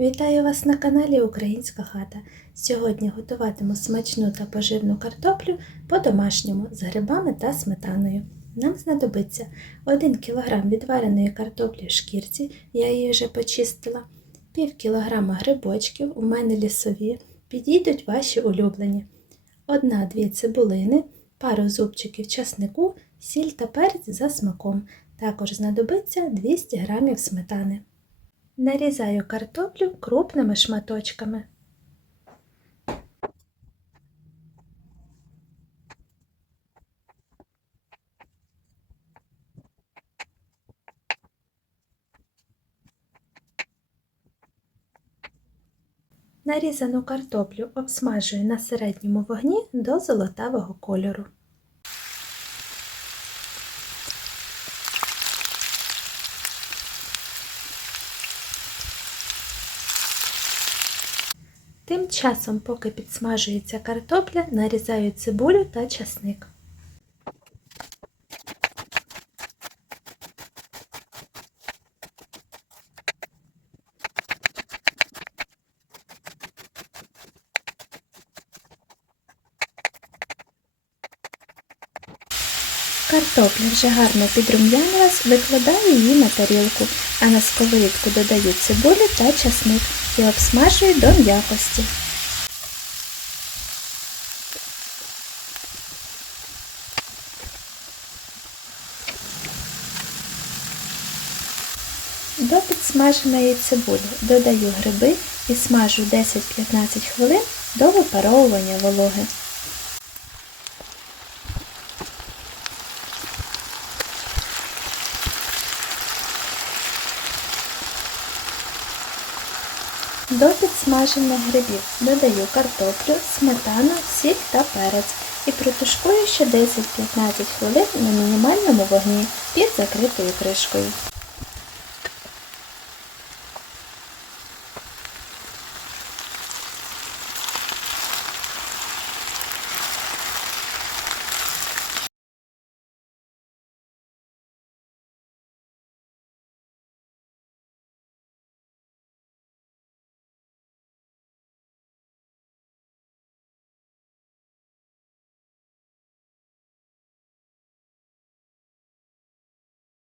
Вітаю вас на каналі Українська хата. Сьогодні готуватиму смачну та поживну картоплю по-домашньому з грибами та сметаною. Нам знадобиться 1 кг відвареної картоплі в шкірці, я її вже почистила, пів кілограма грибочків, у мене лісові, підійдуть ваші улюблені, 1-2 цибулини, пару зубчиків часнику, сіль та перець за смаком. Також знадобиться 200 г сметани. Нарізаю картоплю крупними шматочками. Нарізану картоплю обсмажую на середньому вогні до золотавого кольору. Тим часом, поки підсмажується картопля, нарізаю цибулю та часник. Картопля вже гарно підрум'янилась, викладаю її на тарілку, а на сковитку додаю цибулю та часник і обсмажую до м'якості. До підсмаженої цибулі додаю гриби і смажу 10-15 хвилин до випаровування вологи. До підсмажених грибів додаю картоплю, сметану, сіль та перець і протушкую ще 10-15 хвилин на мінімальному вогні під закритою кришкою.